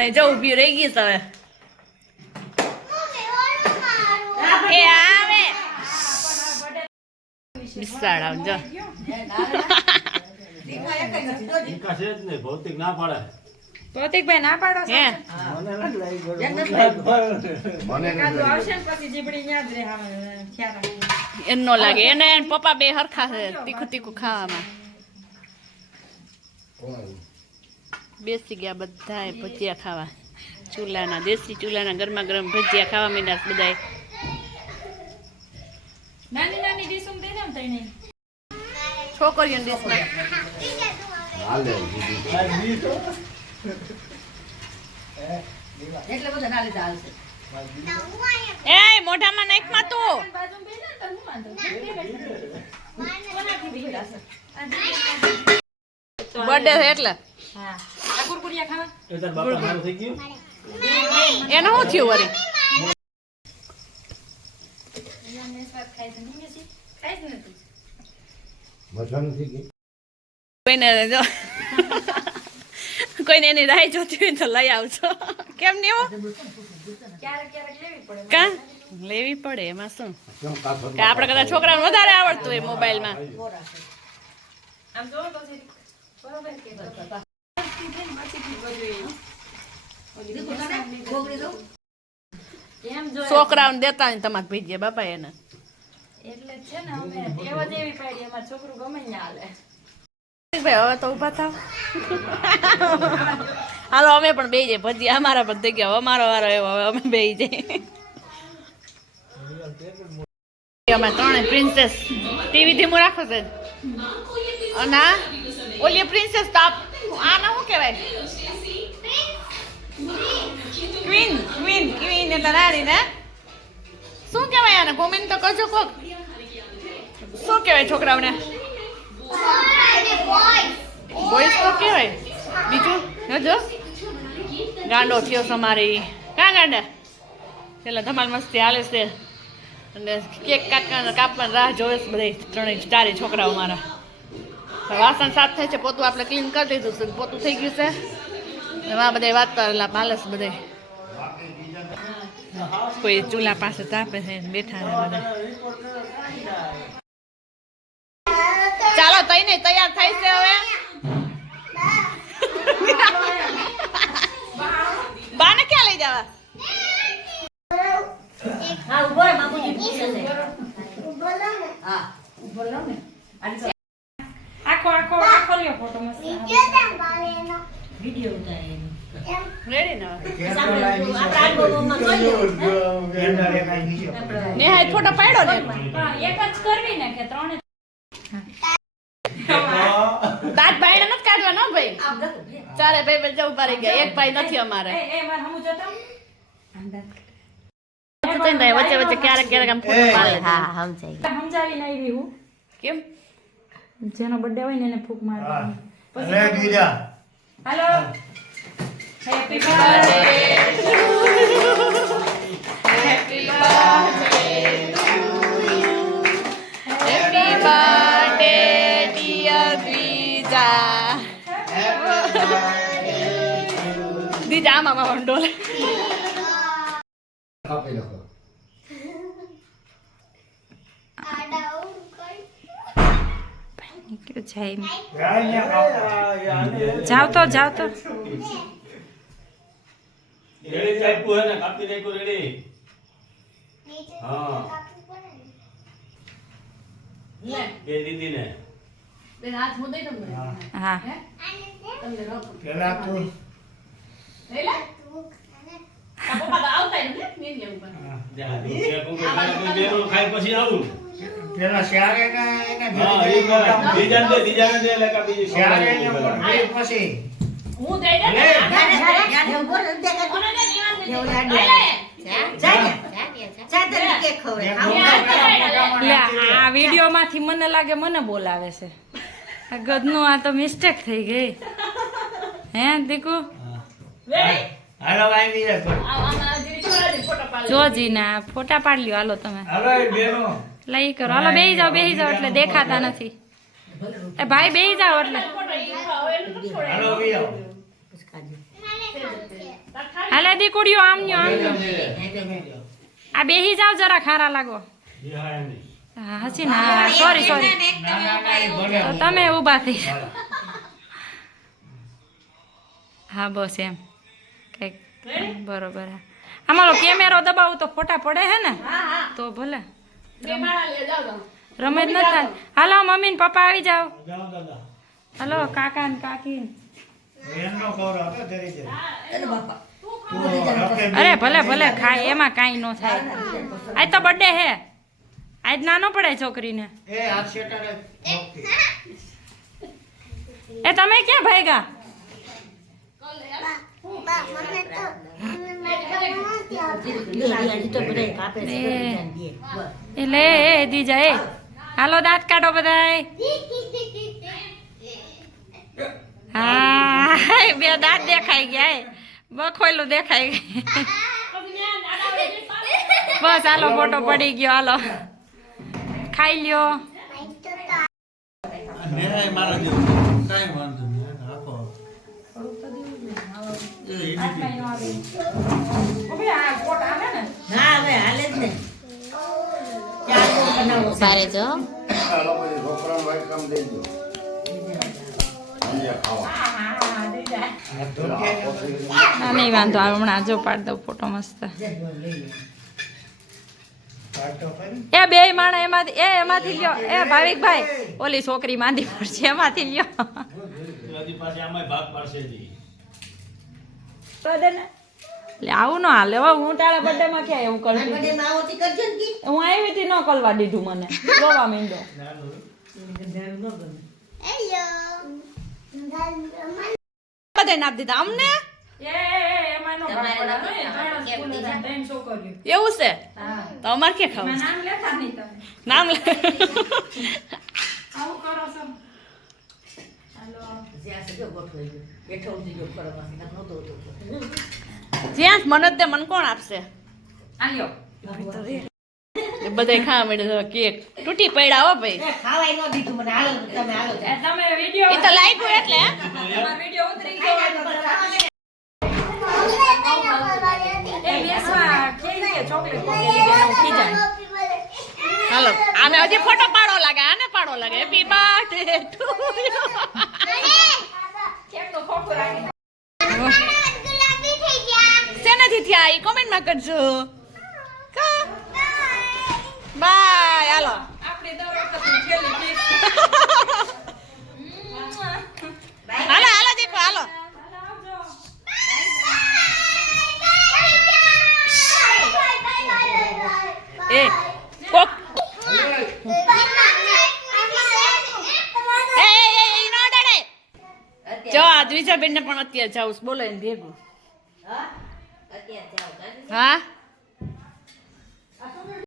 જો ઊભી રહી ગઈ હવે. મમ્મી, ઓલું મારું. એ આવે બિસાડ આવજો ભૌતિક ના પાડે. ભૌતિકભાઈ ના પાડો? હે? એકાદું આવશે પછી જીબડી યાદ રહે એમ નો લાગે. એને એને પપ્પા બે હરખા છે તીખું તીખું ખાવામાં. બેસી ગયા બધા ભજીયા ખાવા. ચૂલાના દેશી ચૂલાના ગરમા ગરમ ભજીયા ખાવા મીંડા બધાય. નાની દઈ ને. છોકરીઓની ડીશમાં એ મોઢામાં નાખમાં તું બાજુમાં બેસે ને તો? બર્થડે છે એટલે. એને શું થયું ગયું કોઈને કોઈને એની રાહ જોતી હોય તો લઈ આવજો. કેમ નહીં હો ક્યારેક ક્યારેક લેવી પડે કા? લેવી પડે એમાં શું? કે આપણે કદાચ છોકરાને વધારે આવડતું હોય મોબાઈલમાં. આમ જોવો તો જરીક. બરોબર કે એમ જો છોકરાઓને દેતા ને તમારે ભેજીએ બાપા એને. એટલે છે ને અમે એવા જ એવી પાડી અમાર છોકરું ગમે ને હાલે. ભાઈ હવે તો ઊભા થાવ. હાલો અમે પણ બે જઈએ ભજી અમારા પણ થઈ ગયા. અમારો વારો એવો હવે અમે બે જઈએ અમે ત્રણે પ્રિન્સેસ ટીવી ધીમું રાખો છે? ના ઓલી પ્રિન્સેસ તો આને શું કહેવાય? ક્વીન ક્વીન ક્વીન એટલે રાણી ને. શું કહેવાય આને? કોમેન્ટ તો કરજો કોક. શું કહેવાય છોકરાઓને. બોયસ તો કહેવાય. બીજું? હજો? ગાંડો થયો તમારી કાં ગાંડા? એટલે ધમાલ મસ્તી હાલે છે. અને કેક કાકા કાપવાની રાહ જોવે છે બધા ત્રણેય ચારેય છોકરાઓ મારા. વાસણ સાફ થાય છે, પોતું આપણે ક્લીન કરી દીધું છે, પોતું થઈ ગયું છે. આ બધા વાત કરેલા હાલે છે બધા કોઈ ચૂલા પાસે તાપે છે ને બેઠા છે બધા. ચાલો તઈ નહીં તૈયાર થાય છે હવે. ક્યાં લઈ જવા. ઊભો રહો ને. આખો આખો આખો લ્યો ફોટો મસ્ત. વીડિયો કેમ પાડે એનો? એમ. રેડી ને હા? ફોટો પાડ્યો ને? હા, એક જ કરવી ને કે ત્રણે દાંત ભાઈને નથી કાઢવાનો હો ભાઈ. ચારે ભાઈ બધા ઊભા રહી ગયા એક ભાઈ નથી અમારે. એ એ માર હમું જતો? વચ્ચે વચ્ચે ક્યારેક ક્યારેક આમ ફોટો પાડે. સમજાવીને આવી હું. કેમ? જેનો બર્થડે હોય ને એને ફૂક મારવાની. પછી હાલો. Happy birthday happy birthday Dwija આમાં મામા ડોલે કાપી નાખો. આડા ઉડ કરી. જાવ તો જાવ તો. રેડી કાપ્યું હે ને કાપી નાખ્યું રેડી. હા. કાપવું પડે ને. કે દીદી ને હા પેલા શ્યારે પછી. હું દઈ દે આ વીડિયો માંથી મને લાગે મને બોલાવે છે. આ ગદનું આ તો મિસ્ટેક થઈ ગઈ. હે દીકુ? હાલો આમાં જીરી છોડાડી ફોટો પાડી જોજી ના ફોટા પાડી લ્યો હાલો તમે. હાલો એ બેનો. લઈ કરો. હાલો બેહી જાઓ બેહી જાઓ એટલે દેખાતા નથી. એ ભાઈ બેહી જાઓ એટલે. હાલો બી આવો હાલે દીકુડીઓ આમ ન્યો આમ આ બેહી જાવ જરા ખારા લાગો. હસી ના સોરી સોરી તમે ઊભા થઈ હા બસ એમ. કંઈક બરોબર હા. આમાં કેમેરો દબાવું તો ફોટા પડે હે ને? તો ભલે. રમે જ ન થાય. હાલો મમ્મી ને પપ્પા આવી જાવ જાઓ હાલો કાકા ને કાકી અરે ભલે ભલે ખાય એમાં કાંઈ ન થાય. આજ તો બર્થડે હે. આજ નાનો પડે છોકરીને. એ હાથ શેટાડે એ તમે ક્યાં ભાગ્યા. એટલે એ દીજા એ. હાલો દાંત કાઢો બધાય. હા બે દાંત દેખાઈ ગયા. બખોયલું દેખાઈ ગયું. બસ હાલો ફોટો પડી ગયો હાલો. ખાઈ લ્યો? સારે જો નહીં વાંધો હમણાં જો પાડ દઉં ફોટો મસ્ત. એ બે માણા એમાંથી એ એમાંથી લ્યો. એ ભાવિકભાઈ ઓલી છોકરી માંદી પડશે એમાંથી લ્યો. એટલે આવું ન હાલે. હવે હું તારા બર્થડે માં ક્યાં એવું કરતી. હું આવી હતી ન કલવા દીધું મને. રોવા માંડો. બધા નાપ દીધા. અમને? એવું છે? તો અમારે કે ખાવું? નામ લેતા નહીં તમે. નામ લે જ્યાં મને જ મને કોણ આપશે? બધા લ્યો એ બધાય ખાવા માંડે કેક તૂટી પડ્યા હો ભાઈ. ખાવાય ન દીધું મને. હાલો, તમે હાલો. તમે વિડિયો એ તો લાગ્યું એટલે તમારો વિડિયો ઉતરી ગયો. હાલો. આને હજી ફોટો પાડો લાગે આને પાડો લાગે. હેપી બર્થડે ટુ શેનાથી થયા? એ કોમેન્ટમાં કરજો. બાય હાલો. આપણી દર વખતની છેલ્લી gift. હાલો હાલો દેખો હાલો એ કોક એ એ એ એ નો ડરે જો આ ને પણ અત્યારે જાઉં બોલો એને ભેગું. હા?